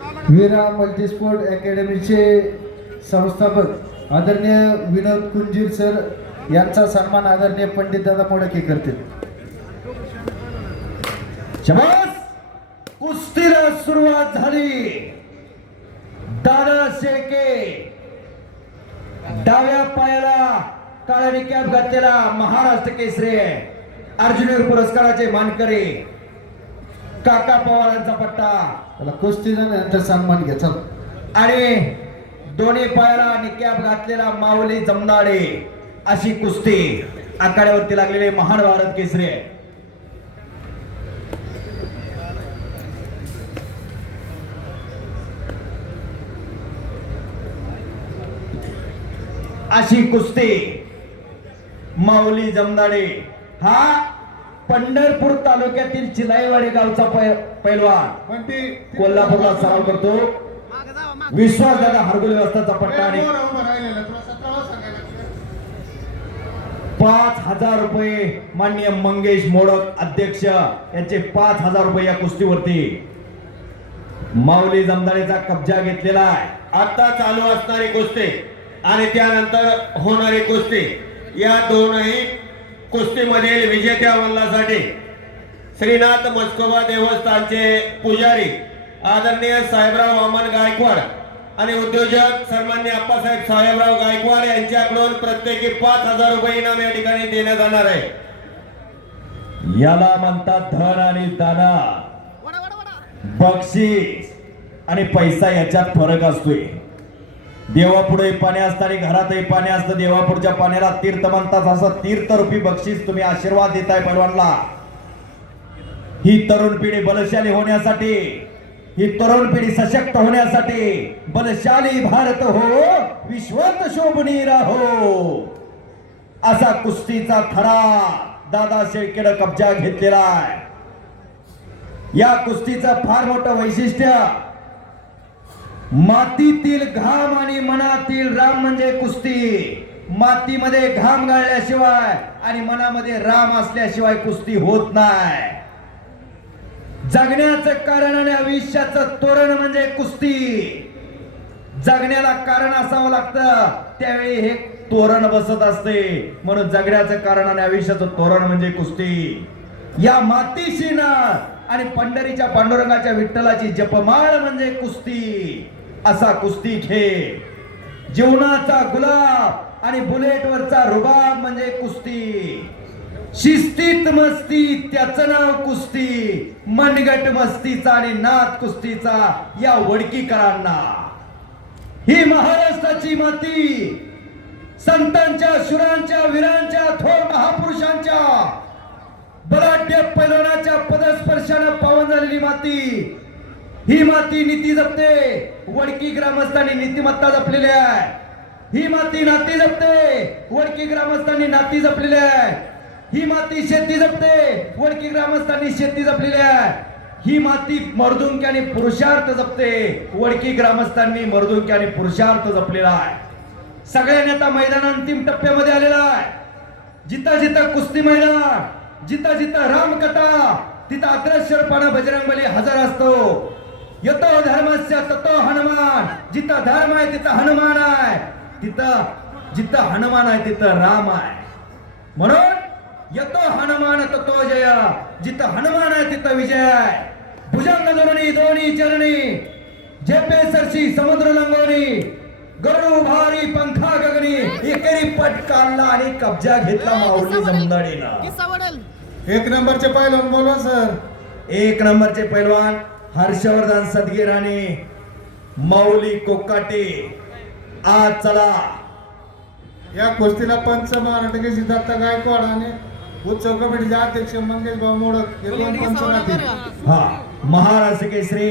वीरा multisport अकॅडमीचे संस्थापक आदरणीय विनोद Kunjir sir यांचा सन्मान आदरणीय पंडित दादा मोडके करतील. शाबास. कुस्तीला सुरुवात झाली. दादा शेळके डाव्या पायाला काळा कॅप घातलेला महाराष्ट्र केसरी अर्जुन पुरस्काराचे मानकरी काका पवारांचा पट्टा. त्याला कुस्ती झाल्यानंतर सन्मान घ्या. चल. आणि दोन्ही पायाला निकॅप घातलेला माऊली जमनाडे अशी कुस्ती आखाड्यावरती लागलेले महान भारत केसरी आहे. अशी कुस्ती माऊली जमनाडे हा पंढरपूर तालुक्यातील चिलाईवाडी गावचा पैलवान कोल्हापूरला सराव करतो. विश्वास दादा हरगुले वाजताचा पट्टा आणि 5,000 रुपये माननीय मंगेश मोडक अध्यक्ष यांचे 5,000 रुपये या कुस्तीवरती माऊली जमदाडेचा कब्जा घेतलेला आहे. आता चालू असणारी कुस्ती आणि त्यानंतर होणारी कुस्ती या दोनही कुस्तीमधील विजेत्या मल्लासाठी श्रीनाथ मस्कोबा देवस्थानचे पुजारी आदरणीय साहेबराव वामन गायकवाड आणि उद्योजक सन्मान्य अप्पासाहेब साहेबराव गायकवाड यांच्याकडून प्रत्येकी 5,000 रुपये इनाम या ठिकाणी देण्यात जाणार आहे. याला म्हणतात धन आणि दाना, बक्षीस आणि पैसा याच्यात फरक असतोय. देवापुढे पाणी असतं आणि घरातही पाणी असतं. देवापुढच्या पाण्याला तीर्थ म्हणतात. असं तीर्थरूपी बक्षीस तुम्ही आशीर्वाद देताय पैलवानला. ही तरुण पिढी बलशाली होण्यासाठी, ही तरुण पिढी सशक्त होण्यासाठी बलशाली भारत हो, विश्वात शोभनी राहो असा कुस्तीचा थडा दादा शेळकेनं कब्जा घेतलेला आहे. या कुस्तीचं फार मोठं वैशिष्ट्य मातीतील घाम आणि मनातील राम म्हणजे कुस्ती. मातीमध्ये घाम गाळल्याशिवाय आणि मनामध्ये राम असल्याशिवाय कुस्ती होत नाही. जगण्याचं कारण आणि आयुष्याचं तोरण म्हणजे कुस्ती. जगण्याला कारण असावं लागतं, त्यावेळी हे तोरण बसत असते. म्हणून जगण्याचं कारण आणि आयुष्याचं तोरण म्हणजे कुस्ती. या मातीशी ना आणि पंढरीच्या पांडुरंगाच्या विठ्ठलाची जपमाळ म्हणजे कुस्ती. असा कुस्ती खेळ. जीवनाचा गुलाब आणि बुलेटवरचा रुबाब म्हणजे कुस्ती. शिस्तीत मस्ती त्याचं नाव कुस्ती. मनगट मस्तीचा आणि नाद कुस्तीचा या वडकीकरांना. ही महाराष्ट्राची माती संतांच्या, शुरांच्या, वीरांच्या, थोर महापुरुषांच्या बलाढ्य पैलवानाच्या पदस्पर्शाने पावन झालेली माती. ही माती नीती जपते. वडकी ग्रामस्थांनी नीतिमत्ता जपलेली आहे. ही माती नाती जपते. वडकी ग्रामस्थांनी नाती जपलेली आहे. ही माती शेती जपते. वडकी ग्रामस्थांनी शेती जपलेली आहे. ही माती मर्दुंक्याने पुरुषार्थ जपते. वडकी ग्रामस्थांनी मर्दुंक्याने पुरुषार्थ जपलेला आहे. सगळ्यांनी आता मैदान अंतिम टप्प्यामध्ये आलेला आहे. जिथं जिथं कुस्ती मैदान, जिथं जिथं रामकथा, तिथं अद्रश्यपणा बजरंगबली हजर असतो. यतो धर्मस्य ततो हनुमान. जिथं धर्म आहे तिथं हनुमान आहे. तिथं जिथं हनुमान आहे तिथं राम आहे. म्हणून यतो हनुमान ततो जय. जिथं हनुमान आहे तिथं विजय आहे. भुजंग धरुणी दोन्ही चरणी, झेपे सरशी समुद्र लंगोनी, गरुड भारी पंखा गगनी. एकेरी पट काढला आणि कब्जा घेतला माऊली जमदाडेनं. एक नंबरचे पैलवान बोलवा सर. एक नंबरचे पैलवान हर्षवर्धन सदगीर आणि माऊली कोकाटे. आज चला या कुस्तीला पंच महाराष्ट्र सिद्धार्थ गायकवाड आणि उत्सव कमिटीचे अध्यक्ष मंगेश भाऊ मोडक हे दोन पंच राहतील. हा महाराष्ट्र केसरी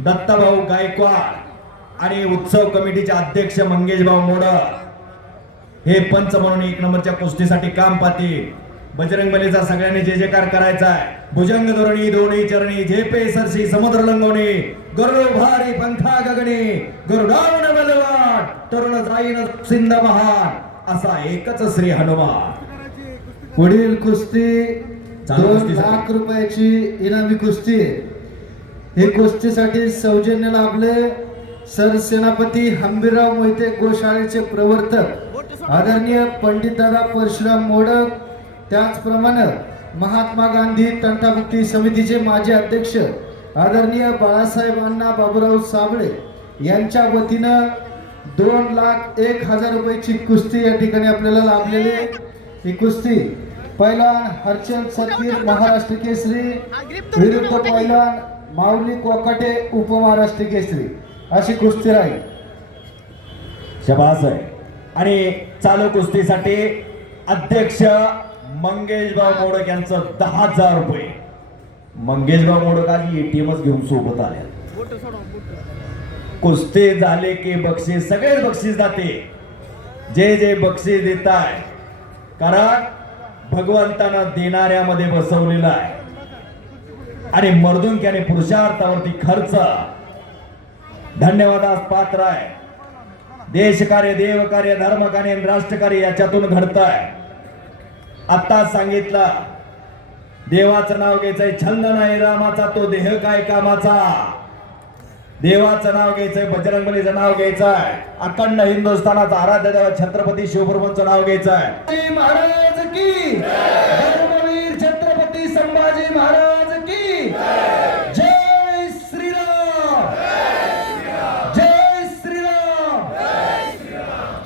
दत्ताभाऊ गायकवाड आणि उत्सव कमिटीचे अध्यक्ष मंगेश भाऊ मोडक हे पंच म्हणून एक नंबरच्या कुस्तीसाठी काम पाहतील. बजरंगबलीचा सगळ्यांनी जय जयकार करायचा आहे. भुजंग धोरणी दोन्ही चरणी, झेपे सरशी समुद्र लंगोनी, गरुड भारी पंखा गगनी, गरुडावन बलवान, तरुण जाईन सिंध महान असा एकच श्री हनुमान. पुढील कुस्ती चालू 2 कुस्तीसाठी. लाख रुपयाची इनामी कुस्ती. हे कुस्तीसाठी सौजन्य लाभले सरसेनापती हंबीरराव मोहिते गोशाळेचे प्रवर्तक आदरणीय पंडितदादा परशुराम मोडक, त्याचप्रमाणे महात्मा गांधी तंटामुक्ती समितीचे माजी अध्यक्ष आदरणीय बाळासाहेब अण्णा बाबूराव साबळे यांच्या वतीनं 2,01,000 रुपयाची कुस्ती या ठिकाणी आपल्याला लाभलेली आहे. ही कुस्ती पैलवान हरचंद सतीर महाराष्ट्र केसरी विरुद्ध पैलवान माऊली कोकाटे उपमहाराष्ट्र केसरी अशी कुस्ती राहील. शबास आहे. आणि चालू कुस्तीसाठी अध्यक्ष मंगेशभाऊ मोडक यांचं 10,000 रुपये. मंगेशभाऊ मोडक आज एटीएमच घेऊन सोबत आले. कुस्ती झाले की बक्षीस, सगळेच बक्षीस जाते. जे जे बक्षीस देत आहे कारण भगवंतानं देणाऱ्यामध्ये बसवलेलं आहे आणि मर्दुंक्याने पुरुषार्थावरती खर्च धन्यवादास पात्र आहे. देशकार्य, देवकार्य, धर्मकार्य आणि राष्ट्रकार्य याच्यातून घडत आहे. आता सांगितलं देवाचं नाव घ्यायचंय, छंद नाही रामाचा तो देह काय कामाचा. देवाचं नाव घ्यायचंय, बजरंगबलीचं नाव घ्यायचंय, अखंड हिंदुस्थानाचा आराध्य देव छत्रपती शिवप्रभूंचं नाव घ्यायचंय. महाराज की धर्मवीर छत्रपती संभाजी महाराज की जय श्रीराम, जय श्रीराम,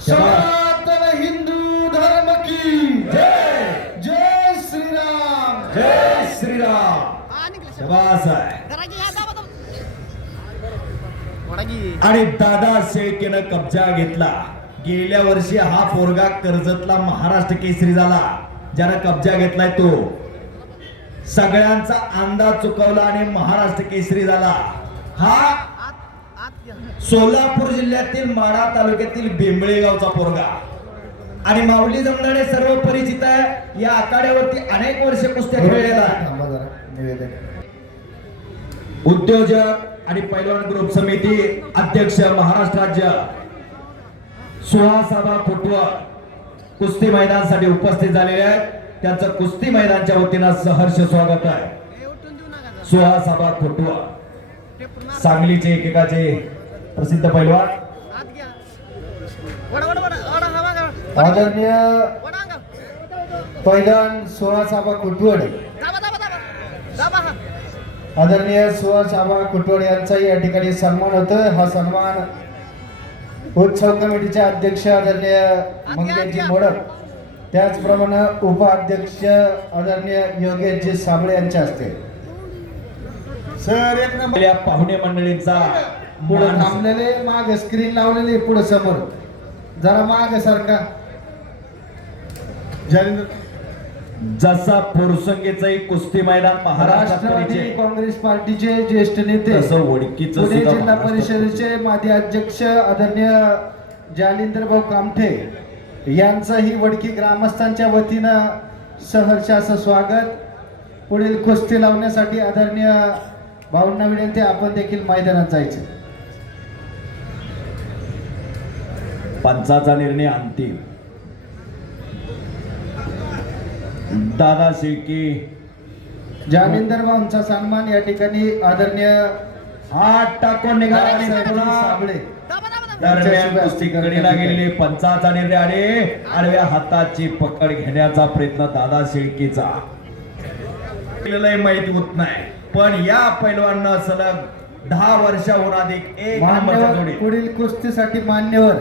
सनातन हिंदू धर्म की जय, जय श्रीराम, जय श्रीराम. शबास आहे. आणि दादा शेळकेनं कब्जा घेतला. गेल्या वर्षी हा पोरगा कर्जतला महाराष्ट्र केसरी झाला. ज्यानं कब्जा घेतलाय तो सगळ्यांचा अंदाज चुकवला आणि महाराष्ट्र केसरी झाला. हा सोलापूर जिल्ह्यातील माढा तालुक्यातील बेंबळे गावचा पोरगा आणि माऊली जमदाडे सर्व परिचित आहे. या आखाड्यावरती अनेक वर्ष कुस्त्या खेळलेला आहे. थांबा जरा, निवेदन. उद्योजक आणि पैलवान ग्रुप समिती अध्यक्ष महाराष्ट्र राज्य सुहासाबा खुटवळ कुस्ती मैदानासाठी उपस्थित झालेले आहेत. त्यांचं कुस्ती मैदानाच्या वतीनं सहर्ष स्वागत आहे. सुहासाबा खुटवळ सांगलीचे एकेकाचे प्रसिद्ध पैलवान आदरणीय पैलवान सुहासाबा कुटवड, आदरणीय सुहासाबा कुटवड यांचाही या ठिकाणी सन्मान होतोय. हा सन्मान उत्सव कमिटीचे अध्यक्ष आदरणीय मंगेशजी मोडक, त्याचप्रमाणे उपाध्यक्ष आदरणीय योगेशजी साबळे यांच्या हस्ते. सर एक नंबर. आपल्या पाहुणे मंडळींचा पुढे थांबलेले, माग स्क्रीन लावलेली, पुढे समोर जरा माग सारखा. जसा पुरसंगीचंही कुस्ती मैदान राष्ट्रवादी महाराष्ट्राचे काँग्रेस पार्टीचे ज्येष्ठ नेते, तसं वडकीचं पुणे सुद्धा जिल्हा महाराष्ट्राचं. परिषदेचे माजी अध्यक्ष आदरणीय जालिंदरभाऊ कामठे यांचंही वडकी ग्रामस्थांच्या वतीनं सहर्ष असं स्वागत. पुढील कुस्ती लावण्यासाठी आदरणीय भाऊंना विनंती, आपण देखील मैदानात जायचे. पंचाचा निर्णय अंतिम. दादा शेळके जालिंदर भाऊंचा सन्मान या ठिकाणी आदरणीय हात टाकून निघाला आणि पुन्हा साबळे दरम्यान कुस्ती कडेला गेलेले पंचाचा निर्णय आणि आडव्या हाताची पकड घेण्याचा प्रयत्न दादा शेळकेचा. माहिती होत नाही पण या पैलवांना सलग 10 वर्षाहून अधिक एक नंबरच्या मान्यवर. जोडी. पुढील कुस्तीसाठी मान्यवर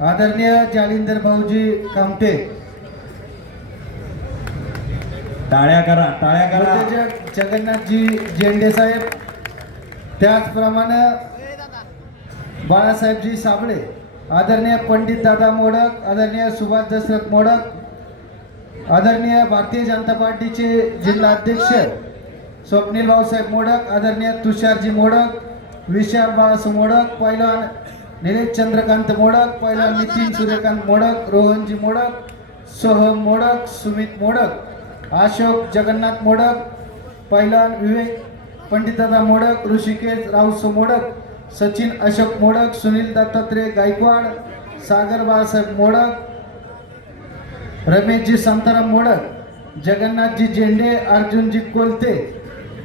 आदरणीय जालिंदर भाऊजी कामठे, टाळ्या करा, टाळ्या करा. उद्योजक जगन्नाथजी झेंडे साहेब, त्याचप्रमाणे बाळासाहेबजी साबळे, आदरणीय पंडित दादा मोडक, आदरणीय सुभाष दशरथ मोडक, आदरणीय भारतीय जनता पार्टीचे जिल्हा अध्यक्ष स्वप्नील भाऊसाहेब मोडक, आदरणीय तुषारजी मोडक, विशाल बाळासू मोडक, पैलवान निलेश चंद्रकांत मोडक, पैलवान नितीन सूर्यकांत मोडक, रोहनजी मोडक, सोहम मोडक, सुमित मोडक, अशोक जगन्नाथ मोडक, पैलवान विवेक पंडितदादा मोडक, ऋषिकेश रावसो मोडक, सचिन अशोक मोडक, सुनील दत्तात्रय गायकवाड, सागर बाळासाहेब मोडक, रमेशजी संताराम मोडक, जगन्नाथजी झेंडे, अर्जुनजी कोलते,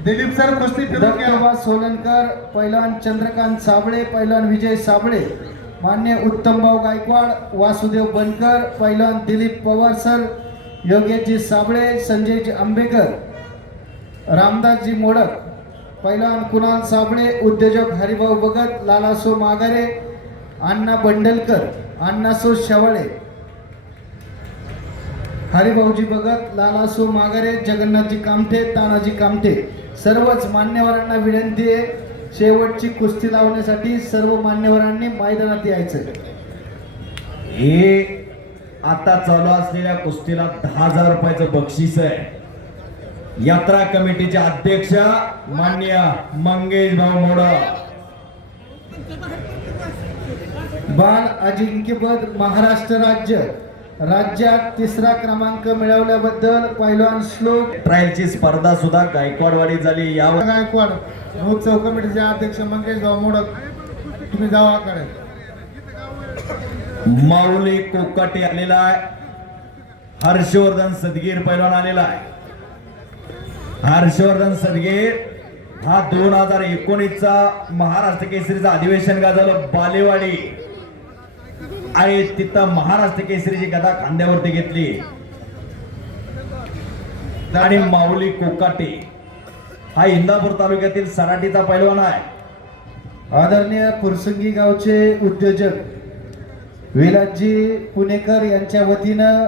दिलीप सर कुस्ती फिरून घ्या. दत्तोबा सोलनकर, पैलवान चंद्रकांत साबळे, पैलवान विजय साबळे, मान्य उत्तमभाऊ गायकवाड, वासुदेव बनकर, पैलवान दिलीप पवार सर, योगेशजी साबळे, संजयजी आंबेकर, रामदासजी मोडक, पैलवान कुणाल साबळे, उद्योजक हरिभाऊ भगत, लालासो माघारे, अण्णा बंडलकर, अण्णासो शेवाळे, हरिभाऊजी भगत, लालासो माघारे, जगन्नाथजी कामठे, तानाजी कामठे, सर्वच मान्यवरांना विनंती आहे शेवटची कुस्ती लावण्यासाठी सर्व मान्यवरांनी मैदानात यायचं. हे आता चालू असलेल्या कुस्तीला 10,000 रुपयाचं बक्षीस आहे. यात्रा कमिटीचे अध्यक्ष माननीय मंगेश भाऊ मोडक. बाल अजिंक्यपद महाराष्ट्र राज्यात 3रा क्रमांक मिळवल्याबद्दल पैलवान श्लोक ट्रायलची स्पर्धा सुद्धा गायकवाडवाडी झाली. यावर गायकवाड उत्सव कमिटीचे अध्यक्ष मंगेश भाऊ मोडक, तुम्ही जावा कडे. माऊली कोकाटे आलेला आहे. हर्षवर्धन सदगीर पैलवान आलेला आहे. हर्षवर्धन सदगीर हा 2019चा महाराष्ट्र केसरीचा अधिवेशन गाजवलं बालेवाडी आणि तिथं महाराष्ट्र केसरीची गदा खांद्यावरती घेतली. आणि माऊली कोकाटे हा इंदापूर तालुक्यातील सराटीचा पैलवान आहे. आदरणीय पुरसंगी गावचे उद्योजक विलासजी पुणेकर यांच्या वतीनं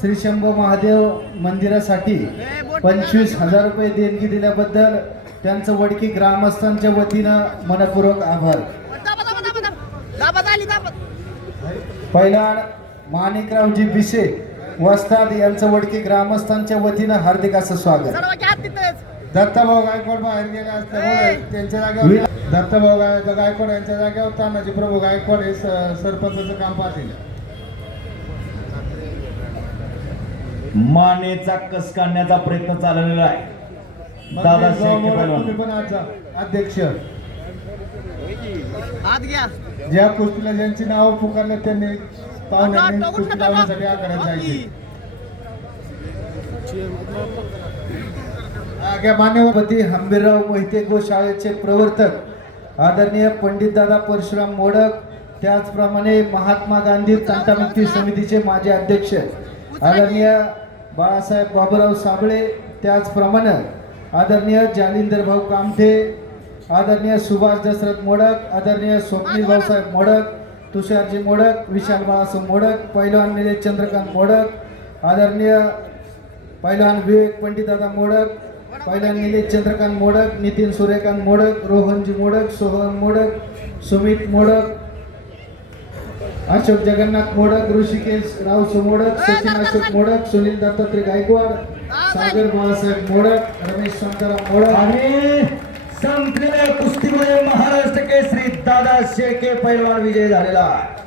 श्री शंभू महादेव मंदिरासाठी 25,000 रुपये देणगी दिल्याबद्दल त्यांचं वडकी ग्रामस्थांच्या वतीनं मनपूर्वक आभार. पैलवान माणिकरावजी बिसे वस्ताद यांचं वडकी ग्रामस्थांच्या वतीनं हार्दिक असं स्वागत. दत्ताभाऊ गायकवाड बाहेर गेले असल्यामुळे त्यांच्या जागेवर दत्ताभाऊ गायकवाड यांच्या जागेवर तानाजी प्रभू गायकवाड हे सरपंचाचं काम पाहतील. मानेचा कस काढण्याचा प्रयत्न चाललेला आहे. दादा मंगेश भाऊ शेळके मोडक, पैलवान. तुम्ही पण आज जा. अध्यक्ष हात घ्या. ज्या कुस्तीला ज्यांची नावं पुकारले त्यांनी पाहुण्यांनी कुस्ती लावण्यासाठी आखाड्यात जायचे. मान्यवर पती हंबीरराव मोहिते गोशाळेचे प्रवर्तक आदरणीय पंडित दादा परशुराम मोडक, त्याचप्रमाणे महात्मा गांधी तंटामुक्ती समितीचे माजी अध्यक्ष आदरणीय बाळासाहेब बाबूराव साबळे, त्याचप्रमाणे आदरणीय जालिंदर भाऊ कामठे, आदरणीय सुभाष दशरथ मोडक, आदरणीय स्वप्नील भाऊसाहेब मोडक, तुषारजी मोडक, विशाल बाळासाहेब मोडक, पैलवान निलेश चंद्रकांत मोडक, आदरणीय पैलवान विवेक पंडितदादा मोडक, पैलवान निलेश चंद्रकांत मोडक, नितीन सूर्यकांत मोडक, रोहनजी मोडक, सोहन मोडक, सुमित मोडक, अशोक जगन्नाथ मोडक, ऋषिकेश राव मोडक, सचिन अशोक मोडक, सुनील दत्तात्रय गायकवाड, सागर बाळासाहेब मोडक, रमेश शांताराम मोडक आणि संपलेल्या कुस्तीमध्ये महाराष्ट्र केसरी दादा शेळके पैलवान विजय झालेला आहे.